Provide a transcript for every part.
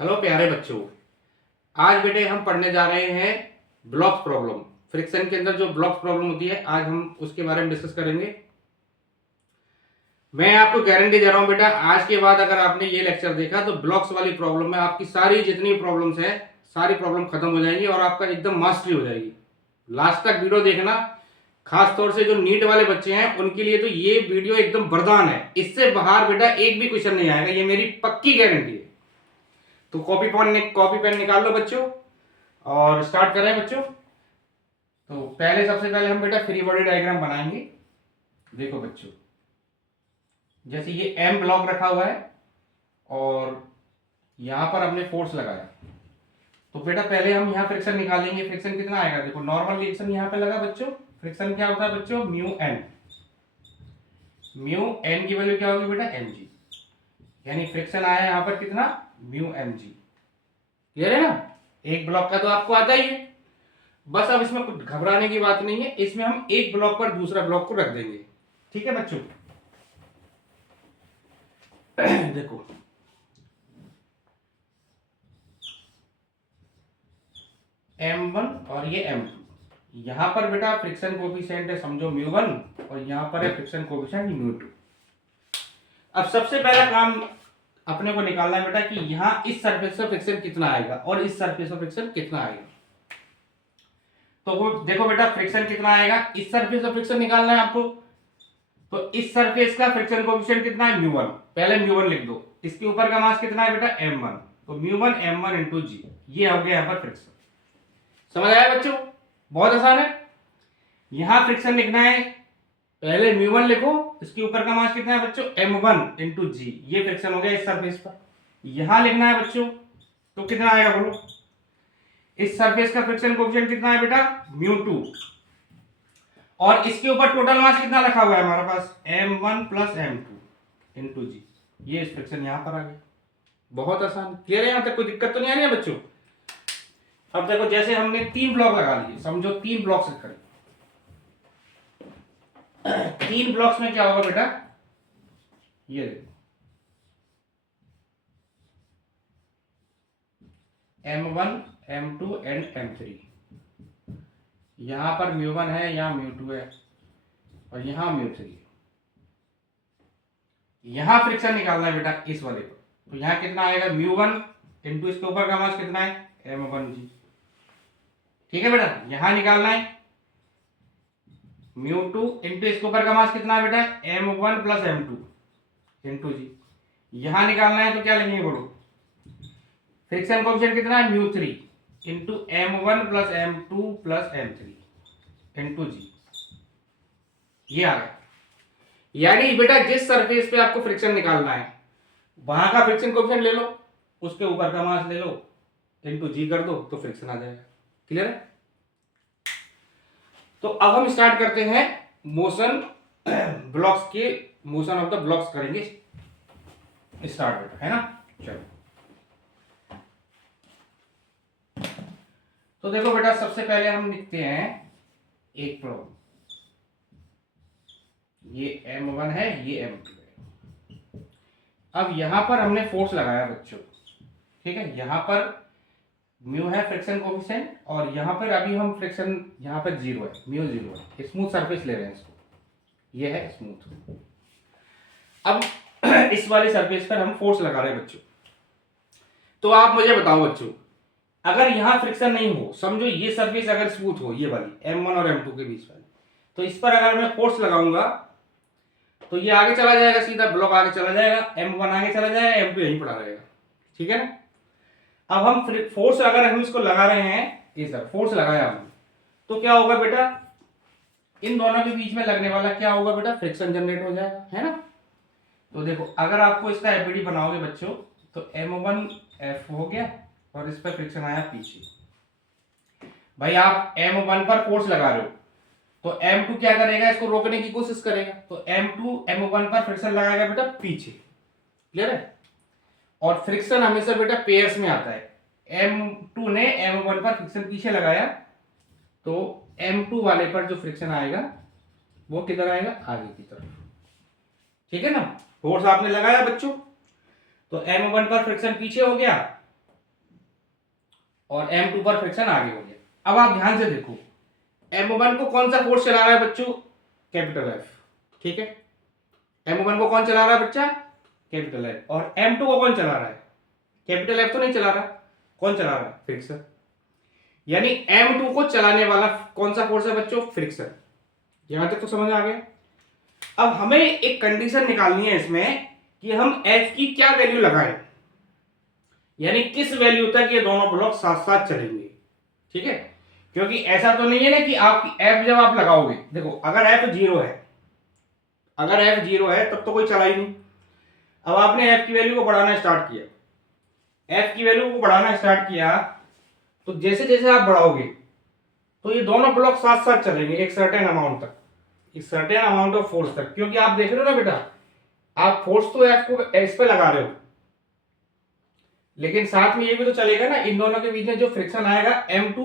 Hello प्यारे बच्चों। आज बेटे हम पढ़ने जा रहे हैं ब्लॉक्स प्रॉब्लम। फ्रिक्शन के अंदर जो ब्लॉक्स प्रॉब्लम होती है आज हम उसके बारे में डिस्कस करेंगे। मैं आपको गारंटी दे रहा हूं बेटा, आज के बाद अगर आपने ये लेक्चर देखा तो ब्लॉक्स वाली प्रॉब्लम में आपकी सारी जितनी प्रॉब्लम्स है सारी प्रॉब्लम खत्म हो जाएंगी और आपका एकदम मास्टरी हो जाएगी। लास्ट तक वीडियो देखना, खास तौर से जो नीट वाले बच्चे हैं उनके लिए तो ये वीडियो एकदम वरदान है। इससे बाहर बेटा एक भी क्वेश्चन नहीं आएगा, ये मेरी पक्की गारंटी है। तो कॉपी पेन निकाल लो बच्चों और स्टार्ट करें बच्चों। तो सबसे पहले हम बेटा फ्री बॉडी डायग्राम बनाएंगे। देखो बच्चों, जैसे ये एम ब्लॉक रखा हुआ है और यहां पर हमने फोर्स लगाया, तो बेटा पहले हम यहां फ्रिक्शन निकालेंगे। फ्रिक्शन कितना आएगा, देखो नॉर्मल रिएक्शन यहां पे लगा बच्चों। फ्रिक्शन क्या होता है बच्चों, म्यू एन की वैल्यू क्या होगी बेटा, एम जी। यानी फ्रिक्शन आया यहां पर कितना, म्यू एम जी। क्लियर है ना। एक ब्लॉक का तो आपको आता ही है। बस अब इसमें कुछ घबराने की बात नहीं है, इसमें हम एक ब्लॉक पर दूसरा ब्लॉक को रख देंगे। ठीक है बच्चों। देखो m1 और ये m2, यहां पर बेटा फ्रिक्शन कोफिशिएंट है समझो μ1 और यहां पर है फ्रिक्शन कोफिशिएंट μ2। अब सबसे पहला काम अपने को निकालना है बेटा कि यहां इस सरफेस पर फ्रिक्शन कितना आएगा और इस सरफेस पर फ्रिक्शन कितना आएगा। तो वो देखो बेटा फ्रिक्शन कितना आएगा, इस सरफेस पर फ्रिक्शन निकालना है आपको। तो इस सरफेस का फ्रिक्शन कोएफिशिएंट कितना है, म्यू वन। पहले म्यू वन लिख दो। इसके ऊपर का मास कितना है बेटा, m1। तो mu one m1 into g, ये हो गया यहाँ पर फ्रिक्शन। समझ आया बच्चों, बहुत आसान है। यहां फ्रिक्शन लिखना है, पहले म्यू वन लिखो, इसके ऊपर का मास कितना है बच्चों, m1 इंटू जी, ये फ्रिक्शन हो गया इस सरफेस पर। यहां लिखना है बच्चों, तो कितना आएगा बोलो, इस सरफेस का फ्रिक्शन कोएफिशिएंट कितना है बेटा, μ2। और इसके ऊपर टोटल मास कितना रखा हुआ है हमारे पास, m1 plus m2 into g, ये फ्रिक्शन यहां पर आ गया। बहुत आसान। क्लियर है, यहां तक कोई दिक्कत तो नहीं आ रही है बच्चों। अब देखो जैसे हमने 3 ब्लॉक लगा लिए, समझो 3 ब्लॉक से करें। 3 ब्लॉक्स में क्या होगा बेटा, ये देखो m1 m2 एंड m3। यहां पर μ1 है, यहां μ2 है और यहां μ3। यहां फ्रिक्शन निकालना है बेटा इस वाले पर। तो यहां कितना आएगा, μ1 इंटू इसके ऊपर का मास कितना है, m1 जी। ठीक है बेटा, यहां निकालना है μ2 इंटू इसके ऊपर का मास कितना है बेटा, m1 प्लस m2 इंटू जी। यहां निकालना है तो क्या लिखेंगे बोलो, फ्रिक्शन कोएफिशिएंट कितना है, μ3 into m1 plus m2 plus m3 into g, ये आ गया। यानी बेटा जिस सरफेस पे आपको फ्रिक्शन निकालना है वहां का फ्रिक्शन कोएफिशिएंट ले लो, उसके ऊपर का मास ले लो, इंटू जी कर दो तो फ्रिक्शन आ जाएगा। क्लियर है। तो अब हम स्टार्ट करते हैं मोशन ब्लॉक्स के, मोशन ऑफ द ब्लॉक्स करेंगे स्टार्ट बेटा, है ना। चलो तो देखो बेटा, सबसे पहले हम लिखते हैं एक प्रॉब्लम। ये m1 है, ये m2 है। अब यहां पर हमने फोर्स लगाया बच्चों, ठीक है। यहां पर म्यू है फ्रिक्शन कोएफिशिएंट और यहां पर अभी हम फ्रिक्शन यहां पर 0 है, म्यू 0 है। स्मूथ सरफेस ले रहे हैं इसको, ये है स्मूथ। अब इस वाले सरफेस पर हम फोर्स लगा रहे हैं बच्चों। तो आप मुझे बताओ बच्चों, अगर यहां फ्रिक्शन नहीं हो, समझो ये सरफेस अगर स्मूथ हो, ये वाली m1 और m2 के बीच वाली, तो इस पर अगर मैं फोर्स लगाऊंगा तो ये आगे चला जाएगा, सीधा ब्लॉक आगे चला जाएगा, m1 आगे चला जाएगा, m2 यहीं पड़ा रहेगा। ठीक है ना। अब हम फोर्स अगर हम इसको लगा रहे हैं, ये सर फोर्स लगाया हमने, तो क्या होगा बेटा, इन दोनों के बीच में लगने वाला क्या होगा बेटा, फ्रिक्शन जनरेट हो जाएगा, है ना। तो देखो अगर आपको इसका एफबीडी बनाओगे बच्चों, तो m1 f हो गया और इस पर फ्रिक्शन आया पीछे। भाई आप m1 पर फोर्स लगा रहे हो तो m2 क्या करेगा, इसको रोकने की कोशिश करेगा। तो m2 m1 पर फ्रिक्शन लगाएगा बेटा पीछे। क्लियर है। और फ्रिक्शन हमेशा बेटा पेयर्स में आता है। m2 ने m1 पर फ्रिक्शन पीछे लगाया तो m2 वाले पर जो फ्रिक्शन आएगा वो किधर आएगा, आगे की तरफ। ठीक है ना। फोर्स आपने लगाया बच्चों, तो m1 पर फ्रिक्शन पीछे हो गया और M2 पर फ्रिक्शन आगे हो गया। अब आप ध्यान से देखो, M1 को कौन सा फोर्स चला रहा है बच्चों? कैपिटल F, ठीक है। M1 को कौन चला रहा है बच्चा? Capital F। और M2 को कौन चला रहा है? कैपिटल F तो नहीं चला रहा, कौन चला रहा है? फ्रिक्शन। यानी M2 को चलाने वाला कौन सा फोर्स है बच्चों? फ्रिक्शन। यहां तक तो समझ आ गया। अब हमें एक कंडीशन निकालनी है इसमें कि हम F की क्या वैल्यू लगाएं, यानी किस वैल्यू तक ये दोनों ब्लॉक साथ साथ चलेंगे, ठीक है। क्योंकि ऐसा तो नहीं है ना कि आप F जब आप लगाओगे, देखो अगर F 0 है, अगर F 0 है तब तो कोई चला ही नहीं। अब आपने F की वैल्यू को बढ़ाना स्टार्ट किया, F की वैल्यू को बढ़ाना स्टार्ट किया, तो जैसे जैसे आप बढ़ाओगे तो ये दोनों ब्लॉक साथ साथ चलेंगे एक सर्टेन अमाउंट तक, एक सर्टेन अमाउंट ऑफ फोर्स तक। क्योंकि आप देख रहे हो ना बेटा, आप फोर्स तो F को इस पे लगा रहे हो, लेकिन साथ में ये भी तो चलेगा ना, इन दोनों के बीच में जो फ्रिक्शन आएगा M2,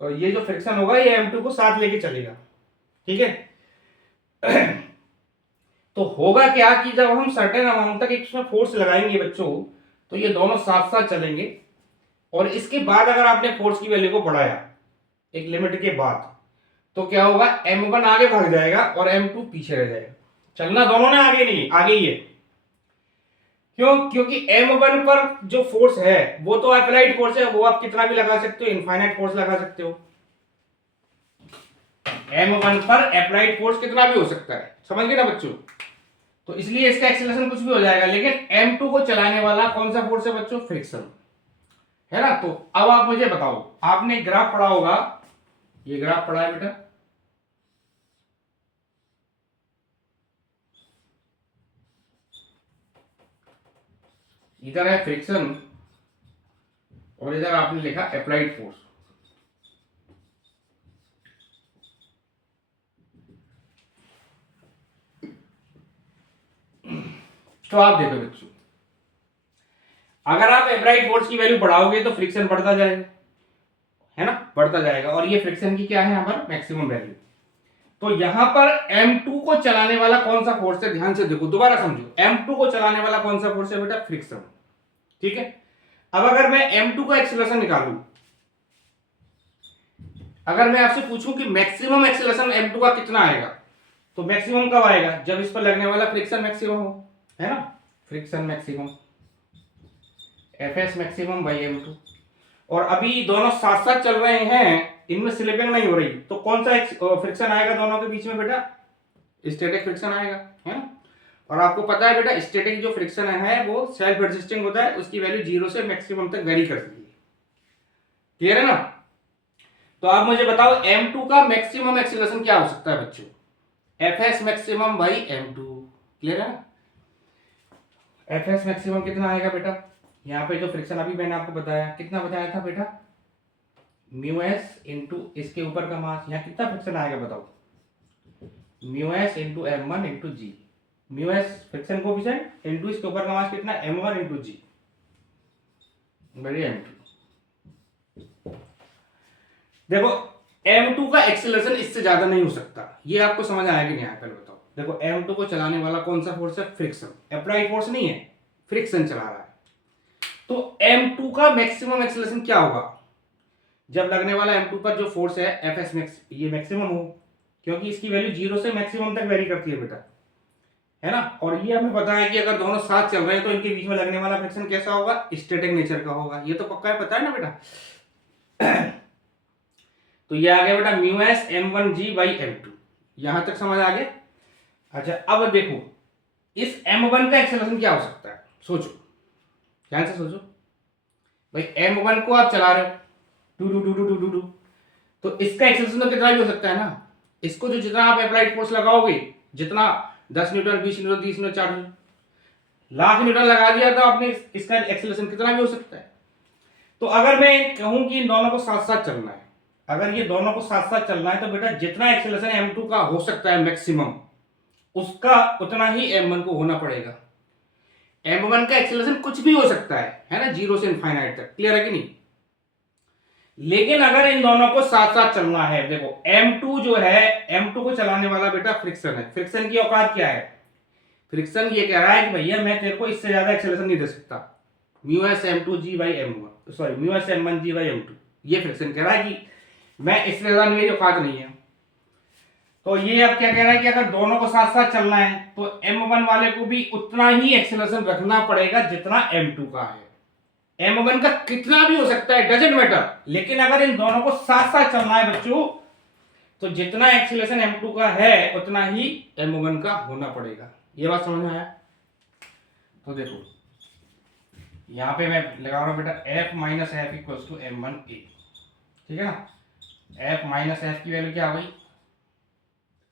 और ये जो फ्रिक्शन होगा ये M2 को साथ लेके चलेगा, ठीक है। तो होगा क्या कि जब हम सर्टेन अमाउंट तक इसमें फोर्स लगाएंगे बच्चों, तो ये दोनों साथ साथ चलेंगे। और इसके बाद अगर आपने फोर्स की वैल्यू को बढ़ाया एक लिमिट के बाद, तो क्या होगा? M1 आगे भाग जाएगा और M2 पीछे रह जाएगा। चलना दोनों ने आगे नहीं, आगे ही है। क्यों? क्योंकि M1 पर जो फोर्स है वो तो अप्लाइड फोर्स है, वो आप कितना भी लगा सकते हो, इनफाइनाइट फोर्स लगा सकते हो। M1 पर अप्लाइड फोर्स कितना भी हो सकता है, समझ गए ना बच्चों। तो इसलिए इसका एक्सीलरेशन कुछ भी हो जाएगा, लेकिन M2 को चलाने वाला कौन सा फोर्स है बच्चों? फ्रिक्शन, है ना। तो अब आप मुझे बताओ, आपने ग्राफ पढ़ा होगा, ये ग्राफ पढ़ा है बेटा, इधर है फ्रिक्शन और इधर आपने लिखा अप्लाइड फोर्स। तो आप देखो बच्चों, अगर आप अप्लाइड फोर्स की वैल्यू बढ़ाओगे तो फ्रिक्शन बढ़ता जाएगा, है ना, बढ़ता जाएगा। और ये फ्रिक्शन की क्या है यहां पर? Maximum value. तो यहां पर M2 को चलाने वाला कौन सा फोर्स है? ध्यान से देखो, दोबारा समझो, M2 को चलाने वाला कौन सा फोर्स है बेटा? फ्रिक्शन, ठीक है। अब अगर मैं M2 का एक्सीलरेशन निकालूं, अगर मैं आपसे पूछूं कि मैक्सिमम एक्सीलरेशन M2 का कितना आएगा, तो मैक्सिमम कब आएगा? जब इस पर लगने वाला फ्रिक्शन मैक्सिमम हो, है ना। Friction maximum, Fs maximum by M2। और अभी दोनों साथ साथ चल रहे हैं, इनमें स्लिपिंग नहीं हो रही, तो कौन सा फ्रिक्शन आएगा दोनों के बीच में बेटा? स्टैटिक फ्रिक्शन आएगा, है ना। और आपको पता है बेटा, स्टैटिक जो फ्रिक्शन है वो सेल्फ एडजस्टिंग होता है, उसकी वैल्यू 0 से मैक्सिमम तक वेरी करती है। क्लियर है ना। तो आप मुझे बताओ M2 का मैक्सिमम एक्सीलरेशन क्या हो सकता है बच्चों? Fs maximum by M2। Clear है ना। Fs मैक्सिमम कितना आएगा बेटा? यहाँ पे जो फ्रिक्शन अभी मैंने आपको बताया, कितना बताया था बेटा? म्यू एस इंटू इसके ऊपर का मास। यहाँ कितना फ्रिक्शन आएगा बताओ? Mu s into M1 into g. Mu s friction coefficient into इसके ऊपर का मास कितना? M1 इंटू जी बड़ी M2। देखो M2 का एक्सीलरेशन इससे ज्यादा नहीं हो सकता, ये आपको समझ आया कि नहीं आया? पहले बताओ। देखो M2 को चलाने वाला कौन सा फोर्स है? फ्रिक्शन। अप्लाइड फोर्स नहीं है, फ्रिक्शन चला रहा है। तो M2 का मैक्सिमम एक्सीलरेशन क्या होगा? जब लगने वाला M2 पर जो फोर्स है Fs मैक्स, ये मैक्सिमम हो, क्योंकि इसकी वैल्यू 0 से मैक्सिमम तक वेरी करती है बेटा, है ना। और ये हमें पता है कि अगर दोनों साथ चल रहे हैं तो इनके बीच में लगने वाला फ्रिक्शन कैसा होगा? स्टैटिक नेचर का होगा, ये तो पक्का है, पता है ना बेटा। तो ये आ गया बेटा mu S M1G by M2। यहां तक समझ आ गया? अच्छा अब देखो, इस M1 का एक्सेलरेशन क्या हो सकता है? सोचो, ध्यान से सोचो भाई। M1 को आप चला रहे हो do do do do do do do, तो इसका एक्सेलरेशन तो कितना भी हो सकता है ना। इसको जो जितना आप अप्लाइड फोर्स लगाओगे, जितना 10 Newton, 20 Newton, 30 Newton, 40 lakh Newton लगा दिया तो आपने, इसका एक्सेलरेशन कितना भी हो सकता है। तो अगर मैं कहूं कि इन दोनों को साथ साथ चलना है, अगर ये दोनों को साथ साथ चलना है, तो बेटा जितना एक्सेलरेशन M2 का हो सकता है मैक्सिमम, उसका उतना ही M1 को होना पड़ेगा। M1 का एक्सेलरेशन कुछ भी हो सकता है ना, 0 से इनफाइनाइट तक। क्लियर है कि नहीं? लेकिन अगर इन दोनों को साथ साथ चलना है, देखो M2 जो है, M2 को चलाने वाला बेटा फ्रिक्शन है। फ्रिक्शन की औकात क्या है? फ्रिक्शन ये कह रहा है कि भैया मैं तेरे को इससे ज्यादा एक्सेलरेशन नहीं दे सकता, mu S M two G by M one, sorry mu S M one ji by M two, ये फ्रिक्शन कह रहा है कि मैं इससे ज्यादा मेरी औकात नहीं है। तो ये अब क्या कह रहा है कि अगर दोनों को साथ साथ चलना है तो m1 वाले को भी उतना ही एक्सेलरेशन रखना पड़ेगा जितना m2 का है। m1 का कितना भी हो सकता है, डजेंट मैटर, लेकिन अगर इन दोनों को साथ साथ चलना है बच्चों तो जितना एक्सेलरेशन m2 का है उतना ही m1 का होना पड़ेगा। ये बात समझ में आया? तो देखो यहां पे मैं लगा रहा हूं बेटा f minus F equals to m1a, ठीक है ना। f माइनस एफ की वैल्यू क्या हो गई,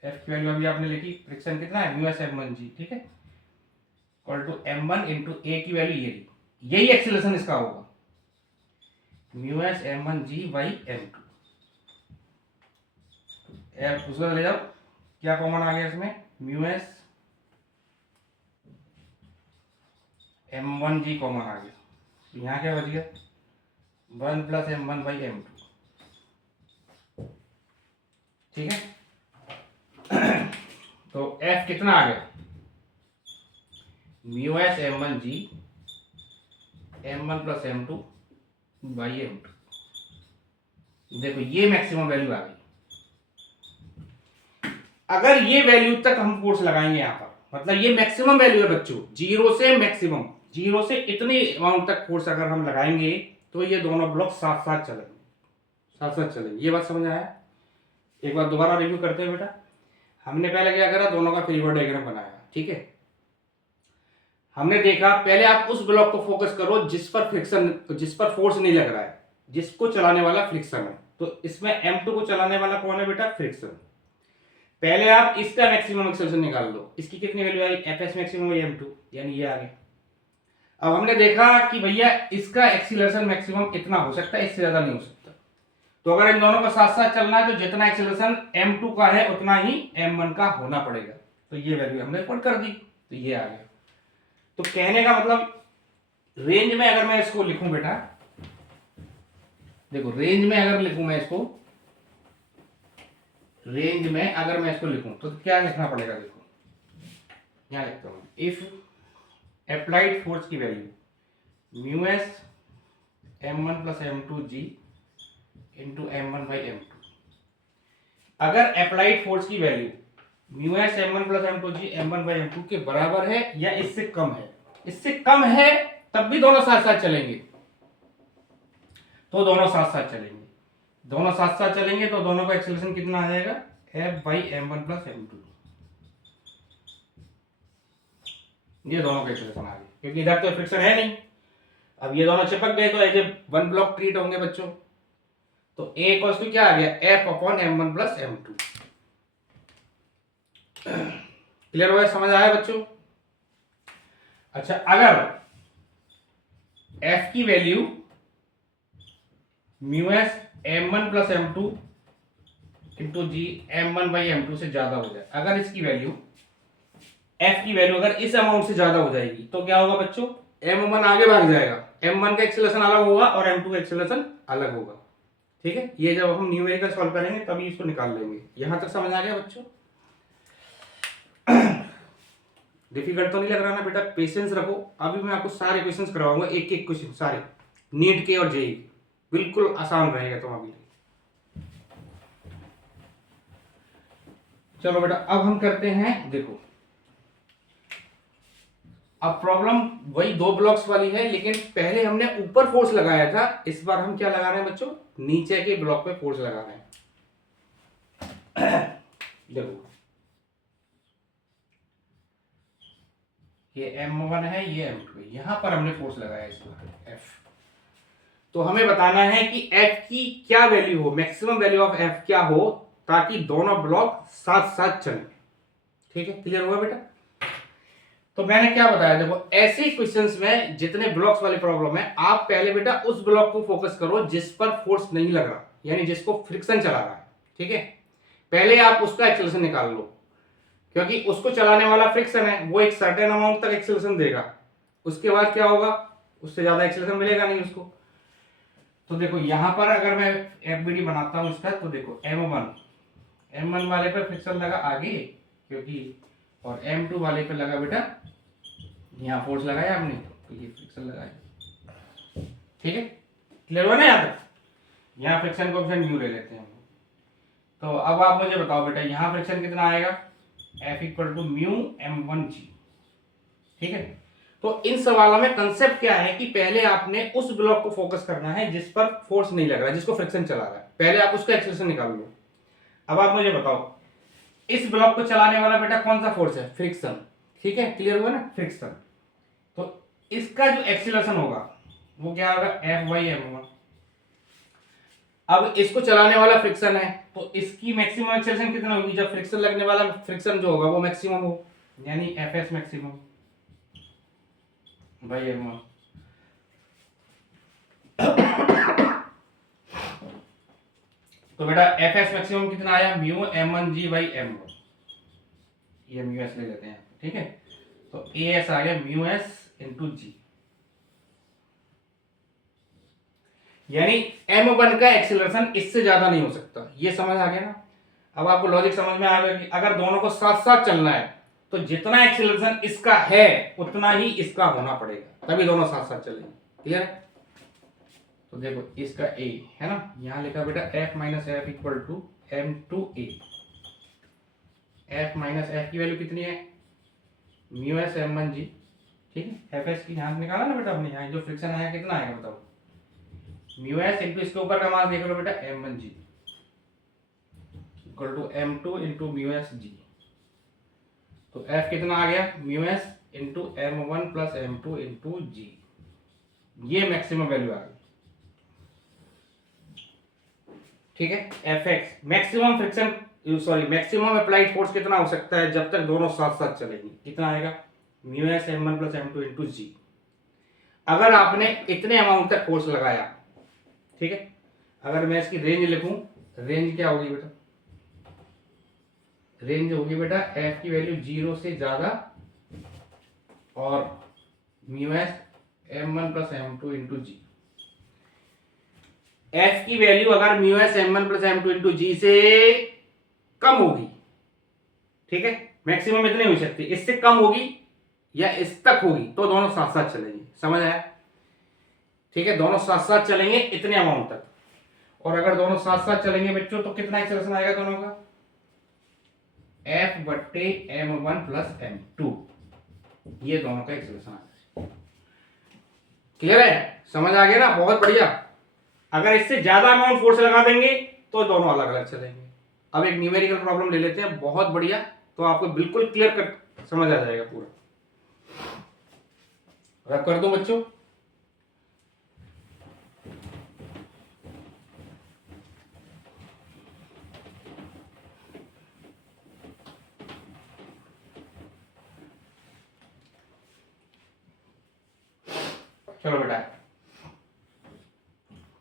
एफ की वैल्यू अभी आपने लिखी, फ्रिक्शन कितना है mu S M one g, ठीक है, equal to M one into A की वैल्यू ये ली, यही एक्सीलरेशन इसका होगा mu S M one ji by M two. दूसरा ले जाओ, क्या कॉमन आ गया इसमें, mu S M one g common आ गया, तो यहाँ क्या बच गया 1 plus M one by M two, ठीक है। तो f कितना आ गया mu S M one G M one plus M two by M two. देखो ये मैक्सिमम वैल्यू आ गई। अगर ये वैल्यू तक हम फोर्स लगाएंगे यहाँ पर, मतलब ये मैक्सिमम वैल्यू है बच्चों, जीरो से मैक्सिमम, जीरो से इतनी अमाउंट तक फोर्स अगर हम लगाएंगे तो ये दोनों ब्लॉक साथ साथ चलेंगे, साथ साथ चलेंगे। ये बात समझ आया? एक बार दोबारा रिव्यू करते हैं बेटा। हमने पहले क्या करा, दोनों का फीवर डायग्राम बनाया, ठीक है। हमने देखा पहले आप उस ब्लॉक को फोकस करो जिस पर फ्रिक्शन, जिस पर फोर्स नहीं लग रहा है, जिसको चलाने वाला फ्रिक्शन है। तो इसमें M2 को चलाने वाला कौन है बेटा, फ्रिक्शन। पहले आप इसका मैक्सिमम एक्सेलरेशन निकाल लो, इसकी कितनी value I, FS maximum by M2, यानी ये आ गया। अब हमने देखा कि भैया इसका एक्सीलरेशन मैक्सिमम इतना हो सकता है, इससे ज्यादा नहीं हो सकता। तो अगर इन दोनों को साथ साथ चलना है तो जितना एक्सेलरेशन m2 का है उतना ही m1 का होना पड़ेगा। तो ये वैल्यू हमने पुट कर दी, तो ये आ गया। तो कहने का मतलब रेंज में अगर मैं इसको लिखूं बेटा, देखो रेंज में अगर लिखूं मैं इसको, रेंज में अगर मैं इसको लिखूं तो क्या लिखना पड़ेगा, देखो यहां लिखता हूं, इफ अप्लाइड फोर्स की value mu S M one plus M two g into m one by M two, अगर अप्लाइड फोर्स की value mu S M one plus M two g M one by M two के बराबर है या इससे कम है, इससे कम है तब भी दोनों साथ साथ चलेंगे, तो दोनों साथ साथ चलेंगे, दोनों साथ साथ चलेंगे तो दोनों का एक्सेलरेशन कितना आ जाएगा, F by M one plus M two. ये दोनों का एक्सेलरेशन आ गया, क्योंकि इधर तो फ्रिक्शन है नहीं। अब ये दोनों चिपक गए तो as a one block treat होंगे बच्चों। तो A इक्वल्स टू क्या आ गया, F upon m one plus M two. Clear हुआ, समझ आया बच्चों? अच्छा, अगर F की value mu S M one plus M two into g M one by M two से ज्यादा हो जाए, अगर इसकी वैल्यू F की वैल्यू अगर इस अमाउंट से ज्यादा हो जाएगी तो क्या होगा बच्चों, m1 आगे भाग जाएगा, m1 का एक्सेलरेशन अलग होगा और m2 का एक्सेलरेशन अलग होगा, ठीक है। ये जब हम न्यूमेरिकल सॉल्व करेंगे तभी इसको निकाल लेंगे। यहां तक समझ आ गया बच्चों? डिफिकल्ट तो नहीं लग रहा ना बेटा, पेशेंस रखो। अभी मैं आपको सारे क्वेश्चंस करवाऊंगा, एक एक क्वेश्चन सारे, नीट के और जेई, बिल्कुल आसान रहेगा तुम्हारे लिए। चलो बेटा, अब हम करते हैं, देखो अब प्रॉब्लम वही दो ब्लॉक्स वाली है, लेकिन पहले हमने ऊपर फोर्स लगाया था, इस बार हम क्या लगा रहे हैं बच्चों, नीचे के ब्लॉक पे फोर्स लगा रहे हैं। देखो ये m1 है, ये m2 है, यहां पर हमने फोर्स लगाया इस बार F। तो हमें बताना है कि F की क्या वैल्यू हो, मैक्सिमम वैल्यू ऑफ F क्या हो, ताकि दोनों ब्लॉक साथ साथ चलें। ठीक है, क्लियर हुआ बेटा? तो मैंने क्या बताया, देखो ऐसे क्वेश्चंस में जितने ब्लॉक्स वाली प्रॉब्लम है, आप पहले बेटा उस ब्लॉक को फोकस करो जिस पर फोर्स नहीं लग रहा, यानी जिसको फ्रिक्शन चला रहा है, ठीक है। पहले आप उसका एक्सेलरेशन निकाल लो, क्योंकि उसको चलाने वाला फ्रिक्शन है, वो एक सर्टेन अमाउंट तक एक्सेलरेशन देगा, उसके बाद क्या होगा, उससे ज्यादा एक्सेलरेशन मिलेगा नहीं उसको। तो देखो यहां पर अगर मैं एफबीडी बनाता हूं इसका, तो देखो m1 वाले पर फ्रिक्शन लगा आगे, क्योंकि और m2 वाले पे लगा बेटा, यहाँ फोर्स लगाया हमने, तो ये फ्रिक्शन लगाया। ठीक है, क्लियर हुआ ना यहाँ तक? यहाँ फ्रिक्शन कोएफिशिएंट म्यू ले लेते हैं। तो अब आप मुझे बताओ बेटा, यहाँ फ्रिक्शन कितना आएगा, F equal to mu m1g। ठीक है, तो इन सवालों में कंसेप्ट क्या है कि पहले आपने उस ब्लॉक को फोकस करना है जिस पर फोर्स नहीं लग रहा है, जिसको फ्रिक्शन चला रहा है, पहले आप उसका एक्सेलरेशन निकाल लो। अब आप मुझे बताओ, इस ब्लॉक को चलाने वाला बेटा कौन सा फोर्स है, फ्रिक्शन। ठीक है, क्लियर हुआ ना, फ्रिक्शन। तो इसका जो एक्सेलरेशन होगा वो क्या होगा, F/m1। अब इसको चलाने वाला फ्रिक्शन है, तो इसकी मैक्सिमम एक्सेलरेशन कितना होगी, जब फ्रिक्शन लगने वाला फ्रिक्शन जो होगा वो मैक्सिमम हो, यानी Fs मैक्सिमम बाई m1। तो बेटा Fs मैक्सिमम कितना आया, म्यू m1g बाई m1, ये म्यू एस ले लेते हैं। ठीक है, तो As आ गया म्यू एस इंटू जी, यानी m1 का एक्सेलरेशन इससे ज्यादा नहीं हो सकता। ये समझ आ गया ना? अब आपको लॉजिक समझ में आ गया कि अगर दोनों को साथ साथ चलना है तो जितना एक्सेलरेशन इसका है उतना ही इसका होना पड़ेगा, तभी दोनों साथ साथ चलेंगे। क्लियर है? तो देखो इसका a है ना, यहां लिखा बेटा F minus F equal to m2a। F minus F की वैल्यू कितनी है, म्यू एस m1g। ठीक है, Fs की यहां निकाला ना बेटा अपने, यहाँ जो फ्रिक्शन आया कितना आएगा बताओ, म्यू एस इंटू इसके ऊपर का मान देख लो बेटा m1g equal to m2 into mu s g. तो F कितना आ गया, mu s into m1 plus m2 into g, ये मैक्सिमम वैल्यू आ गई। ठीक है, Fx maximum friction, sorry maximum applied force कितना हो सकता है जब तक दोनों साथ साथ चलेंगे, कितना आएगा, mu s m1 plus m2 into g. अगर आपने इतने अमाउंट तक फोर्स लगाया, ठीक है, अगर मैं इसकी रेंज लिखूं, रेंज क्या होगी बेटा, रेंज होगी बेटा F की वैल्यू 0 से ज्यादा और mu s m1 plus m2 into g. F की वैल्यू अगर mu s m1 plus m2 into g से कम होगी, ठीक है, मैक्सिमम इतनी हो सकती है, इससे कम होगी या इस तक होगी तो दोनों साथ साथ चलेंगे। समझ आया? ठीक है, दोनों साथ साथ चलेंगे इतने अमाउंट तक, और अगर दोनों साथ साथ चलेंगे बच्चों तो कितना एक्सेलरेशन आएगा दोनों का, F बट्टे m1 प्लस m2, ये दोनों का एक्सेलरेशन आएगा। क्लियर है? समझ आ गया ना? बहुत बढ़िया। अगर इससे ज्यादा अमाउंट फोर्स लगा देंगे तो दोनों अलग अलग चलेंगे। अब एक न्यूमेरिकल प्रॉब्लम ले लेते हैं, बहुत बढ़िया, तो आपको बिल्कुल क्लियर कर समझ आ जाएगा पूरा। रब कर दो बच्चों। चलो बेटा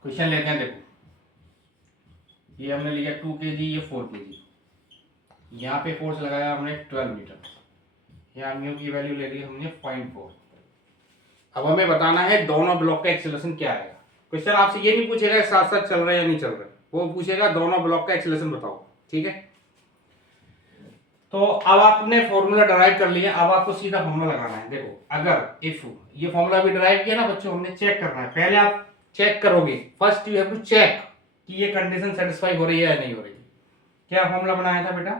क्वेश्चन लेते हैं। देखो ये हमने लिया 2 kg, ये 4 kg, यहाँ पे फोर्स लगाया हमने 12 मीटर, यहाँ म्यू की वैल्यू ले ली हमने 0.4। अब हमें बताना है दोनों ब्लॉक का एक्सेलरेशन क्या आएगा। क्वेश्चन आपसे ये नहीं पूछेगा साथ साथ चल रहा है या नहीं चल रहा है, वो पूछेगा दोनों ब्लॉक का एक्सेलरेशन बताओ। ठीक है, तो अब आपने फॉर्मूला डिराइव कर लिया, अब आपको सीधा फॉर्मूला लगाना है। देखो अगर इफ, ये फॉर्मूला भी डिराइव किया ना बच्चों हमने, चेक करना है। पहले आप चेक करोगे, first you have to check कि ये कंडीशन सेटिस्फाई हो रही है या नहीं हो रही है। क्या फॉर्मूला बनाया था बेटा,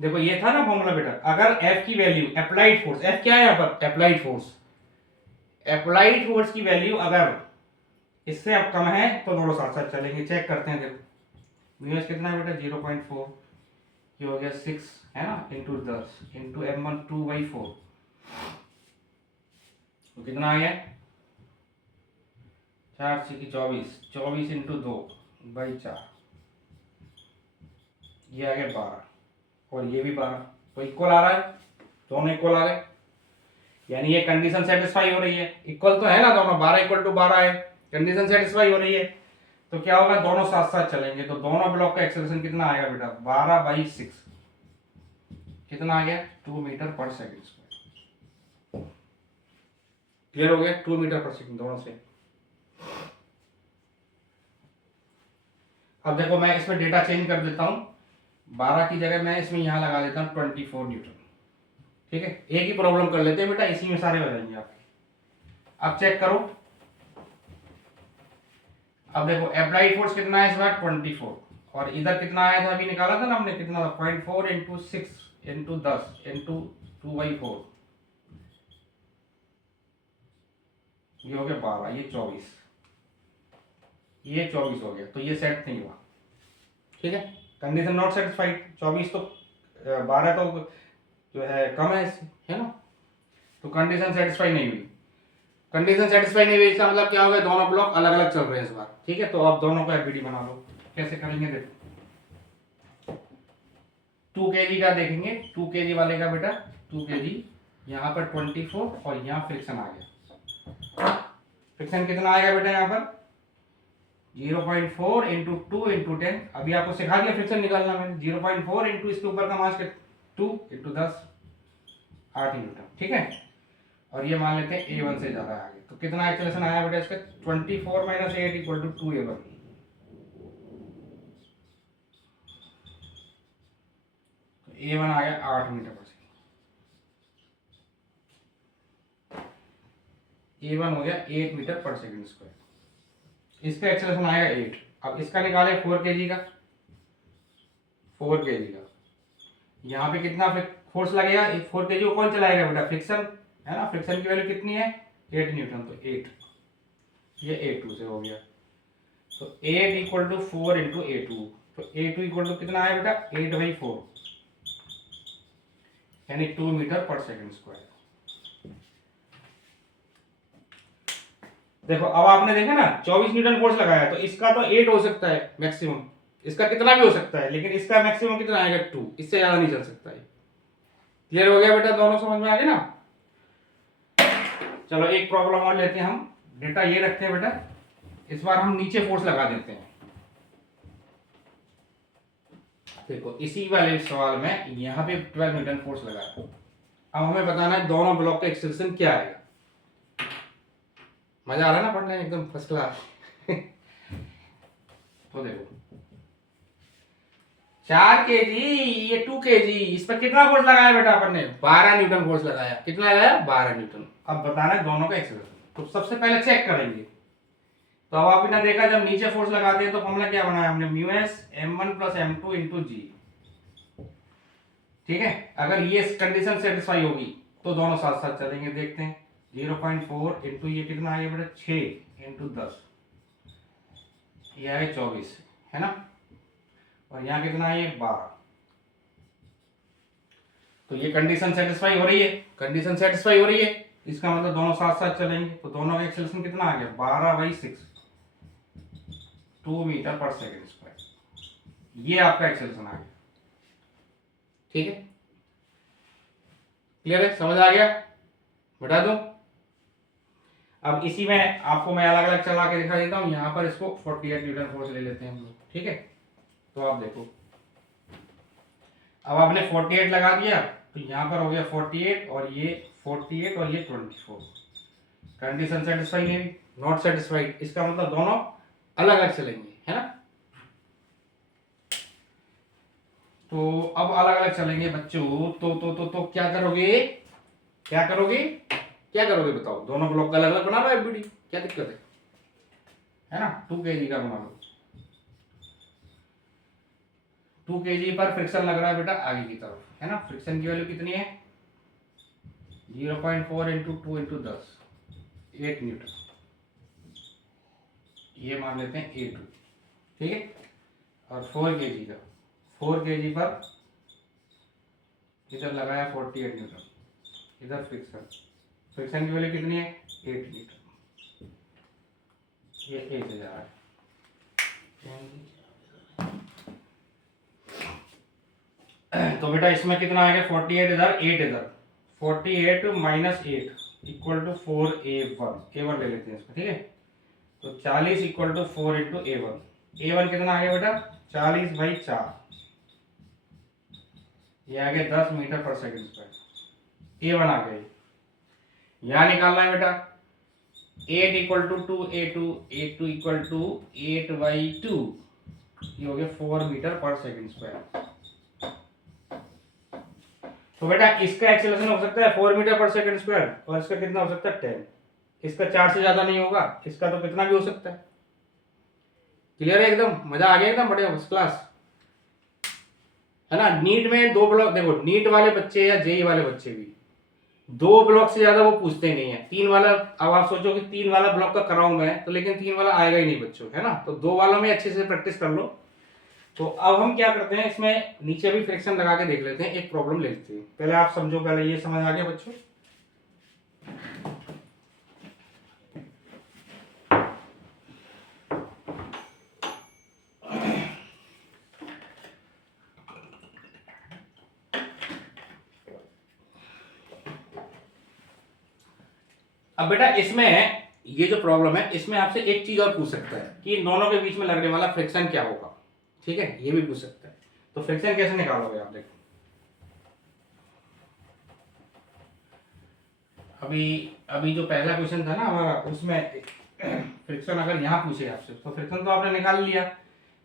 देखो ये था ना फॉर्मूला बेटा, अगर F की वैल्यू अप्लाइड फोर्स, F क्या है यहाँ पर, अप्लाइड फोर्स, अप्लाइड फोर्स की वैल्यू अगर इससे अब कम है तो दोनों साथ साथ चलेंगे। चेक करते हैं। देखो म्यू एस कितना है बेटा, 0.4, ये हो गया 6 है ना, इंटू 10 इंटू m1 2/4, तो कितना आ गया, 4 6 24, 24 इंटू 2/4, ये आ गया 12, और ये भी 12, तो इक्वल आ रहा है, दोनों इक्वल आ गए, यानी ये कंडीशन सेटिस्फाई हो रही है। इक्वल तो है ना दोनों, 12 इक्वल टू 12 है, कंडीशन सेटिस्फाई हो रही है, तो क्या होगा, दोनों साथ साथ चलेंगे। तो दोनों ब्लॉक का एक्सेलरेशन कितना आएगा बेटा, 12/6, कितना आ गया, 2 मीटर पर सेकेंड स्क्वायर। क्लियर हो गया, 2 मीटर पर सेकेंड दोनों से। अब देखो मैं इसमें डेटा चेंज कर देता हूं, 12 की जगह मैं इसमें यहां लगा देता हूं 24 न्यूटन। ठीक है, एक ही प्रॉब्लम कर लेते हैं बेटा, इसी में सारे हो जाएंगे आपके। अब चेक करो, अब देखो अप्लाइड फोर्स कितना है इस बार 24, और इधर कितना आया था अभी निकाला था ना हमने, कितना था 0.4 इंटू 6 इंटू 10 इंटू 2/4, ये हो गया 12, ये 24, ये 24 हो गया, तो ये सेट नहीं हुआ। ठीक है, कंडीशन नॉट सेटिस्फाइड, 24 तो 12 तो जो है कम है इससे, है ना, तो कंडीशन सेटिस्फाई नहीं हुई। कंडीशन सेटिस्फाई नहीं हुई इसका मतलब क्या हो गया, दोनों ब्लॉक अलग अलग चल रहे हैं इस बार। ठीक है, तो आप दोनों को एफबीडी बना लो। कैसे करेंगे देखो, 2 kg का देखेंगे, 2 kg वाले का बेटा 2 kg, यहाँ पर 24 और यहाँ फ्रिक्शन आ गया। फ्रिक्शन कितना आएगा बेटा यहाँ पर 0.4 इंटू 2 इंटू 10, अभी आपको सिखा दिया फ्रिक्शन निकालना मैंने। 0.4 इंटू इसके ऊपर का मास 2 इंटू 10, 8 न्यूटन। ठीक है, और ये मान लेते हैं A1 से ज्यादा आगे, तो कितना एक्सेलरेशन आया बेटा इसका 24 माइनस 8 इक्वल टू 2A1। तो A1 आ गया 8 मीटर पर सेकेंड, A1 हो गया 8 मीटर पर सेकेंड स्क्वायर। इसका एक्सेलरेशन आएगा 8। अब इसका निकाले 4 kg का, 4 kg का यहाँ पे कितना फोर्स लगेगा, 4 kg को कौन चलाएगा बेटा, फ्रिक्शन है ना, फ्रिक्शन की वैल्यू कितनी है 8 न्यूटन, तो 8, ये A2 से हो गया, तो 8 इक्वल टू 4 इंटू A2, तो A2 इक्वल टू कितना है बेटा 8/4, यानी 2 मीटर पर सेकेंड स्क्वायर। देखो अब आपने देखा ना 24 न्यूटन फोर्स लगाया, तो इसका तो 8 हो सकता है मैक्सिमम, इसका कितना भी हो सकता है, लेकिन इसका मैक्सिमम कितना आएगा 2, इससे ज्यादा नहीं चल सकता है। क्लियर हो गया बेटा, दोनों समझ में आ गए ना। चलो एक प्रॉब्लम और लेते हैं हम, डेटा ये रखते हैं बेटा, इस बार हम नीचे फोर्स लगा देते हैं। देखो इसी वाले सवाल में यहाँ पे 12 न्यूटन फोर्स लगा है, अब हमें बताना है दोनों ब्लॉक का एक्सेलरेशन क्या आएगा। मजा आ रहा है ना पढ़ने में, एकदम फर्स्ट क्लास। तो देखो 4 kg, ये 2 kg, इस पर कितना फोर्स लगाया बेटा अपन ने 12 न्यूटन फोर्स लगाया, कितना लगाया 12 न्यूटन। अब बताना है दोनों का एक्सेलरेशन, तो सबसे पहले चेक करेंगे। तो अब आपने देखा जब नीचे फोर्स लगाते हैं तो फॉर्मूला क्या बनाया हमने, μs m1 plus m2 into जी। ठीक है, अगर ये कंडीशन सेटिस्फाई होगी तो दोनों साथ साथ चलेंगे, देखते हैं 0.4 इंटू ये कितना आ गया बेटा 6 इंटू 10, ये आ गया 24, है ना, और यहाँ कितना है 12, तो ये कंडीशन सेटिस्फाई हो रही है, कंडीशन सेटिस्फाई हो रही है, इसका मतलब दोनों साथ साथ चलेंगे, तो दोनों का एक्सेलरेशन कितना आ गया 12/6, 2 मीटर पर सेकेंड स्क्वायर, ये आपका एक्सेलरेशन आ गया। ठीक है, क्लियर है, समझ आ गया, बता दो। अब इसी में आपको मैं अलग अलग चला के दिखा देता हूँ, यहाँ पर इसको 48 न्यूटन फोर्स ले लेते हैं हम लोग। ठीक है, तो आप देखो अब आपने 48 लगा दिया, तो यहाँ पर हो गया 48 और ये 24, कंडीशन सेटिस्फाई नहीं, नॉट सेटिस्फाइड, इसका मतलब दोनों अलग अलग चलेंगे, है ना। तो अब अलग अलग चलेंगे बच्चों, तो क्या करोगे, क्या करोगे, क्या करोगे बताओ, दोनों ब्लॉक अलग अलग बना लो एफबीडी, क्या दिक्कत है ना। 2 kg का बना लो, 2 kg पर फ्रिक्शन लग रहा है बेटा आगे की तरफ, है ना, फ्रिक्शन की वैल्यू कितनी है 0.4 इंटू 2 इंटू 10, 8 न्यूटन, ये मान लेते हैं A2। ठीक है, और 4 kg का, 4 kg पर इधर लगाया 48 न्यूटन, इधर फ्रिक्शन, फ्रिक्शन की वैल्यू कितनी है 8 न्यूटन, ये 8 से जा रहा है। तो बेटा इसमें कितना आएगा 48 इधर 8 इधर, 48 minus 8 equal to 4A1, A1 ले लेते हैं इसको। ठीक है, तो 40 equal to 4 into A1, A1 कितना आ गया बेटा 40/4, ये आ गया 10 मीटर पर सेकेंड स्क्वायर, A1 आ गया। यहाँ निकालना है बेटा 8 equal to 2A2, A2 equal to 8/2, ये हो गया 4 मीटर पर सेकेंड स्क्वायर। तो बेटा इसका एक्सेलरेशन हो सकता है 4 मीटर पर सेकंड स्क्वायर, और इसका कितना हो सकता है 10। इसका 4 से ज्यादा नहीं होगा, इसका तो कितना भी हो सकता है। क्लियर है एकदम, मजा आ गया एकदम, बढ़िया फर्स्ट क्लास है ना। नीट में 2 ब्लॉक, देखो नीट वाले बच्चे या जेई वाले बच्चे भी 2 ब्लॉक से ज्यादा वो पूछते नहीं है। 3 वाला, अब आप सोचो कि 3 वाला ब्लॉक का कराऊं मैं, तो लेकिन 3 वाला आएगा ही नहीं बच्चों, है ना। तो 2 वालों में अच्छे से प्रैक्टिस कर लो। तो अब हम क्या करते हैं, इसमें नीचे भी फ्रिक्शन लगा के देख लेते हैं, एक प्रॉब्लम ले लेते हैं। पहले आप समझो, पहले ये समझ आ गया बच्चों। अब बेटा इसमें ये जो प्रॉब्लम है, इसमें आपसे एक चीज और पूछ सकता है कि इन दोनों के बीच में लगने वाला फ्रिक्शन क्या होगा। ठीक है, ये भी पूछ सकता है। तो फ्रिक्शन कैसे निकालोगे आप, देखो अभी अभी जो पहला क्वेश्चन था ना हमारा, उसमें फ्रिक्शन अगर यहाँ पूछे आपसे, तो फ्रिक्शन तो आपने निकाल लिया,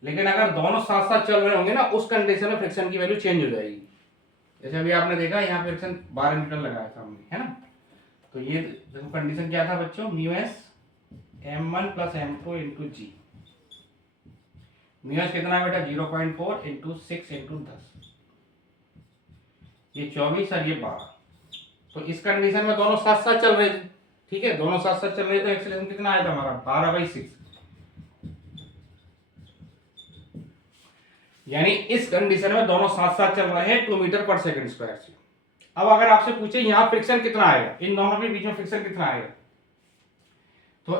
लेकिन अगर दोनों साथ साथ चल रहे होंगे ना, उस कंडीशन में फ्रिक्शन की वैल्यू चेंज हो जाएगी। जैसे अभी आपने देखा यहाँ फ्रिक्शन 12 न्यूटन लगाया था हमने, है ना। तो ये देखो कंडीशन क्या था बच्चों, mu s m1 plus m2 into g. Mu s कितना बेटा 0.4 इंटू 6 इंटू 10, ये 24 और ये 12। तो इस कंडीशन में दोनों साथ साथ चल रहे थे। ठीक है, दोनों साथ साथ चल रहे थे, एक्सेलरेशन कितना आया था हमारा 12/6। यानी इस कंडीशन में दोनों साथ साथ चल रहे हैं 2 मीटर पर सेकंड स्क्वायर से। अब अगर आपसे पूछे यहाँ फ्रिक्शन कितना आएगा, इन दोनों के बीच में फ्रिक्शन कितना आएगा, तो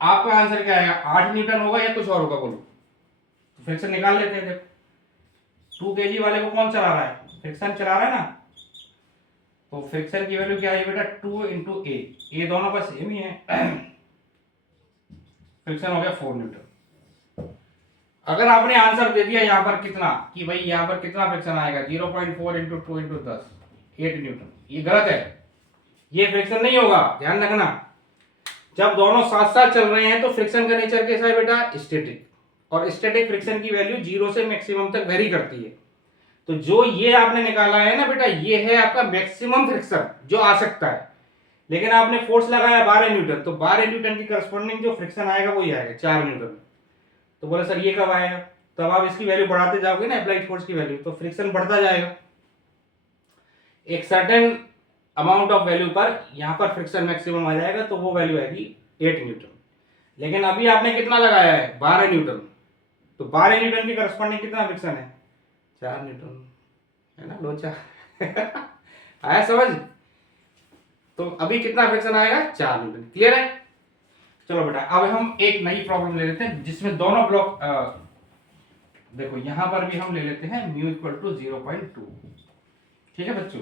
आपका आंसर क्या आएगा, 8 न्यूटन होगा या कुछ और होगा, बोलो। तो फ्रिक्शन निकाल लेते हैं। देखो 2 kg वाले को कौन चला रहा है, फ्रिक्शन चला रहा है ना। तो फ्रिक्शन की वैल्यू क्या है बेटा 2 इंटू ए दोनों का सेम ही है। फ्रिक्शन हो गया 4 न्यूटन। अगर आपने आंसर दे दिया यहाँ पर कितना, कि भाई यहाँ पर कितना फ्रिक्शन आएगा 0.4 इंटू 2 इंटू 10 8 न्यूटन, ये गलत है, ये फ्रिक्शन नहीं होगा, ध्यान रखना। जब दोनों साथ साथ चल रहे हैं तो फ्रिक्शन का नेचर कैसा है बेटा, स्टैटिक, और स्टैटिक फ्रिक्शन की वैल्यू 0 से मैक्सिमम तक वेरी करती है। तो जो ये आपने निकाला है ना बेटा, ये है आपका मैक्सिमम फ्रिक्शन जो आ सकता है। लेकिन आपने फोर्स लगाया 12 न्यूटन, तो 12 न्यूटन की करस्पॉन्डिंग जो फ्रिक्शन आएगा वही आएगा 4 न्यूटन। तो बोले सर ये कब आएगा, तब आप इसकी वैल्यू बढ़ाते जाओगे ना, अप्लाइड फोर्स की वैल्यू, तो फ्रिक्शन बढ़ता जाएगा। एक सर्टेन अमाउंट ऑफ वैल्यू पर यहाँ पर फ्रिक्शन मैक्सिमम आ जाएगा, तो वो वैल्यू आएगी 8 न्यूटन। लेकिन अभी आपने कितना लगाया है 12 न्यूटन, तो 12 न्यूटन की करस्पॉन्डिंग कितना फ्रिक्शन है 4 न्यूटन, है ना लोचा। आया समझ। तो अभी कितना फ्रिक्शन आएगा 4 न्यूटन। क्लियर है। चलो बेटा अब हम एक नई प्रॉब्लम ले लेते हैं जिसमें दोनों ब्लॉक, देखो यहां पर भी हम ले लेते हैं म्यू इक्वल टू 0.2। ठीक है बच्चों,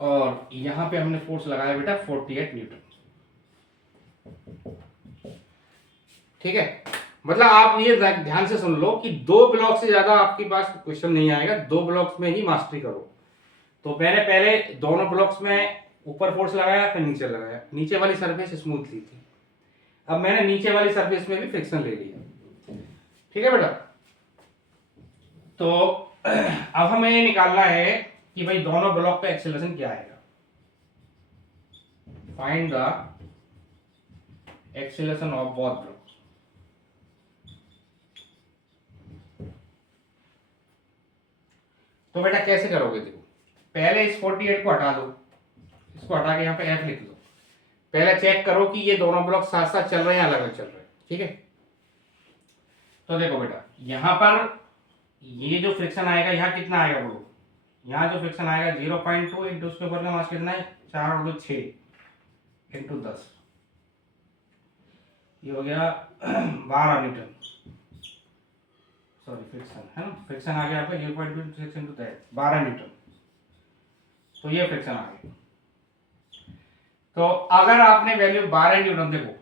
और यहां पे हमने फोर्स लगाया बेटा 48 न्यूटन। ठीक है, मतलब आप ये ध्यान से सुन लो कि 2 ब्लॉक से ज्यादा आपके पास क्वेश्चन नहीं आएगा, 2 ब्लॉक्स में ही मास्टरी करो। तो मैंने पहले दोनों ब्लॉक्स में ऊपर फोर्स लगाया, फिर नीचे लगाया, नीचे वाली सरफेस स्मूथ ली थी, अब मैंने नीचे वाली सरफेस में भी फ्रिक्शन ले लिया। ठीक है बेटा, तो अब हमें ये निकालना है कि भाई दोनों ब्लॉक का एक्सेलरेशन क्या आएगा। Find the acceleration of both blocks. तो बेटा कैसे करोगे, देखो पहले इस 48 को हटा दो, इसको हटा के यहाँ पे F लिख दो। पहले चेक करो कि ये दोनों ब्लॉक साथ साथ चल रहे हैं, अलग अलग चल रहे हैं। ठीक है, तो देखो बेटा यहाँ पर ये जो फ्रिक्शन आएगा यहाँ कितना आएगा बोलो, यहाँ जो फ्रिक्शन आएगा 0.2 इंटू उसके ऊपर का मास कितना है 4 और 2 6 इंटू 10, ये हो गया 12 न्यूटन। सॉरी फ्रिक्शन है ना, फ्रिक्शन आ गया आपका 0.2 इंटू 6 इंटू 10 12 न्यूटन। तो ये फ्रिक्शन आ गया। तो अगर आपने वैल्यू 12 न्यूटन, देखो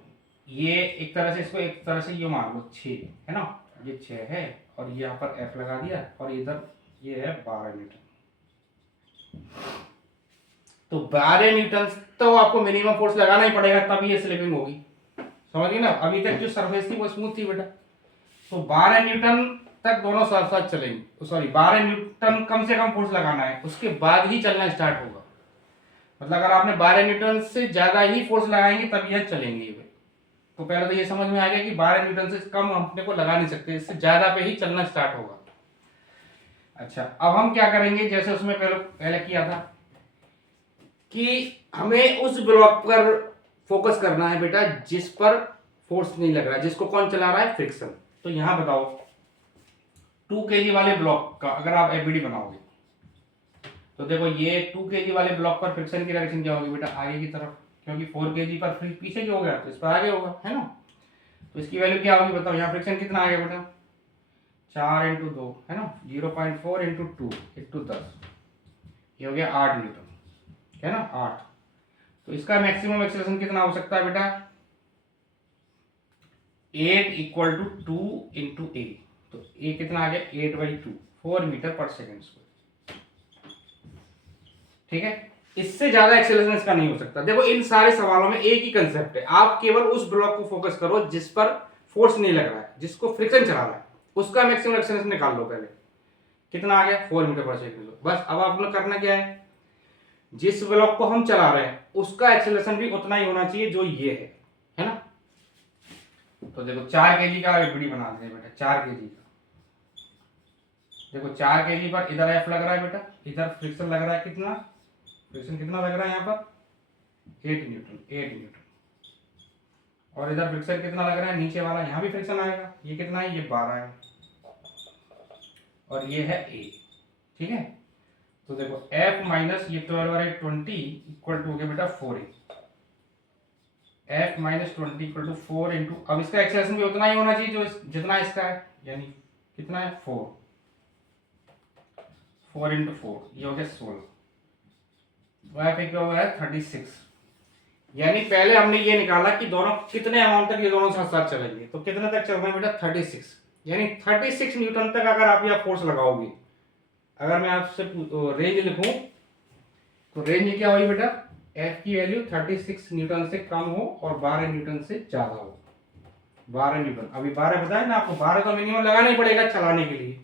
ये एक तरह से इसको एक तरह से ये मान लो 6 है ना, ये 6 है और ये यहाँ पर F लगा दिया और इधर ये है 12 न्यूटन। तो 12 न्यूटन तो आपको मिनिमम फोर्स लगाना ही पड़ेगा, तभी ये स्लिपिंग होगी। समझ गए ना, अभी तक जो सरफेस थी वो स्मूथ थी बेटा, तो 12 न्यूटन तक दोनों साथ साथ चलेंगे, सॉरी 12 न्यूटन कम से कम फोर्स लगाना है, उसके बाद ही चलना स्टार्ट होगा। मतलब अगर आपने 12 न्यूटन से ज्यादा ही फोर्स लगाएंगे तब यह चलेंगे। तो पहले तो ये समझ में आ गया कि 12 न्यूटन से कम हम अपने को लगा नहीं सकते, इससे ज्यादा पे ही चलना स्टार्ट होगा। अच्छा, अब हम क्या करेंगे, जैसे उसमें पहले किया था कि हमें उस ब्लॉक पर फोकस करना है बेटा जिस पर फोर्स नहीं लग रहा है, जिसको कौन चला रहा है, फ्रिक्शन। तो यहां बताओ 2 kg वाले ब्लॉक का अगर आप एफबीडी बनाओगे तो देखो ये 2 kg वाले ब्लॉक पर फ्रिक्शन की डायरेक्शन क्या होगी बेटा, आगे की तरफ, क्योंकि 4 kg पर पीछे जो हो गया तो इस पर आगे होगा, है ना। तो इसकी वैल्यू क्या होगी बताओ, यहाँ फ्रिक्शन कितना आ गया बेटा, 4 × 2 है ना, 0.4 × 2 × 10, ये हो गया 8 न्यूटन, है ना, 8। तो इसका मैक्सिमम एक्सेलरेशन कितना हो सकता है बेटा, 8 = 2 × a। तो a कितना आ गया, 8/2, 4 मीटर पर सेकेंड स्क्वायर। ठीक है, इससे ज्यादा एक्सेलरेशन इसका नहीं हो सकता। देखो इन सारे सवालों में एक ही कंसेप्ट है, आप केवल उस ब्लॉक को फोकस करो जिस पर फोर्स नहीं लग रहा है, जिसको फ्रिक्शन चला रहा है, उसका मैक्सिमम एक्सेलरेशन निकाल लो। पहले कितना आ गया, 4 मीटर पर सेकेंड। बस अब आपने करना क्या है, जिस ब्लॉक को हम चला रहे हैं उसका एक्सेलरेशन भी उतना ही होना चाहिए जो ये है ना। तो देखो 4 kg का एफबीडी बना देते हैं बेटा, 4 kg का। देखो 4 kg पर इधर एफ लग रहा है बेटा, इधर फ्रिक्शन लग रहा है, कितना फ्रिक्शन कितना लग रहा है यहाँ पर, 8 न्यूटन। और इधर फ्रिक्शन कितना लग रहा है, नीचे वाला, यहाँ भी फ्रिक्शन आएगा, ये कितना है, ये 12 है, और ये है a। ठीक है, तो देखो f माइनस ये 12 और 20 इक्वल टू हो गया बेटा 4a। f minus 20 equal to 4 into, अब इसका एक्सेलरेशन भी उतना ही होना चाहिए जो जितना इसका है, यानी कितना है, 4 × 4, ये हो गया 16। f क्या हुआ है, 36। यानी पहले हमने ये निकाला कि दोनों कितने अमाउंट तक ये दोनों साथ साथ चलेंगे, तो कितने तक चल रहे हैं बेटा, 36। यानी 36 न्यूटन तक अगर आप यहाँ फोर्स लगाओगे, अगर मैं आपसे रेंज लिखूं तो रेंज क्या होगी बेटा, F की वैल्यू 36 न्यूटन से कम हो और 12 न्यूटन से ज्यादा हो। 12 न्यूटन, अभी 12 बताया ना आपको, 12 तो मिनिमम लगाना ही पड़ेगा चलाने के लिए।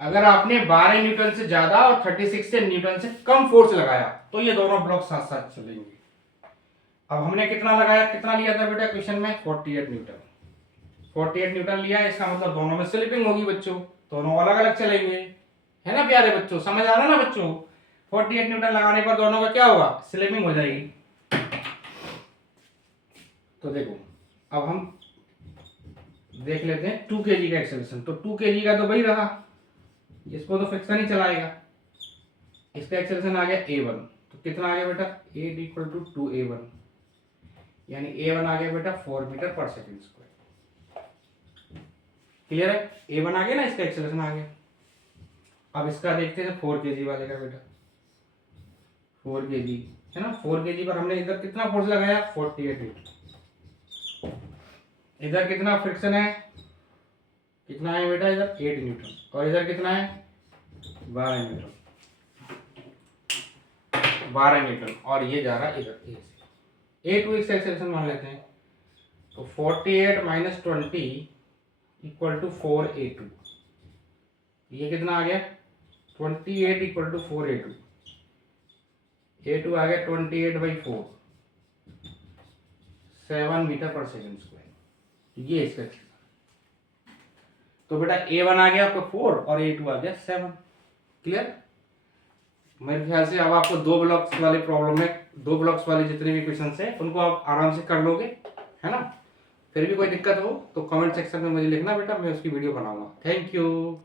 अगर आपने 12 न्यूटन से ज्यादा और 36 से न्यूटन से कम फोर्स लगाया तो ये दोनों ब्लॉक साथ साथ चलेंगे। अब हमने कितना लगाया, कितना लिया था बेटा क्वेश्चन में, 48 न्यूटन। 48 न्यूटन लिया है, इसका मतलब दोनों में स्लिपिंग होगी बच्चों, दोनों अलग अलग चलेंगे, है ना प्यारे बच्चों, समझ आ रहा है ना बच्चों। 48 न्यूटन लगाने पर दोनों का क्या होगा, स्लिपिंग हो जाएगी। तो देखो अब हम देख लेते हैं 2 kg का एक्सेलरेशन। तो 2 kg का तो वही रहा, इसको तो फ्रिक्शन ही चलाएगा। इसका एक्सेलरेशन आ गया a1, तो कितना आ गया बेटा, 8 = 2a1, यानी a1 आ गया बेटा 4 मीटर पर सेकेंड स्क्वायर। क्लियर है, a1 आ गया ना, इसका एक्सेलरेशन आ गया। अब इसका देखते हैं 4 kg वाले का बेटा, 4 kg है ना, 4 kg पर हमने इधर कितना फोर्स लगाया, 48 न्यूटन। इधर कितना फ्रिक्शन है, कितना है बेटा, इधर 8 न्यूटन, और इधर कितना है, 12 न्यूटन, 12 न्यूटन, और ये जा रहा है इधर ए से। A2 इसका एक्सेलरेशन मान लेते हैं, तो 48 - 20 = 4a2। ये कितना आ गया, 28 = 4a2। a2 आ गया 28/4, 7 मीटर पर सेकेंड स्क्वायर। ये इसका, तो बेटा a1 आ गया आपका 4 और a2 आ गया 7। क्लियर, मेरे ख्याल से अब आपको 2 ब्लॉक्स वाले प्रॉब्लम में, 2 ब्लॉक्स वाले जितने भी क्वेश्चन है उनको आप आराम से कर लोगे, है ना। फिर भी कोई दिक्कत हो तो कमेंट सेक्शन में मुझे लिखना बेटा, मैं उसकी वीडियो बनाऊंगा। Thank you.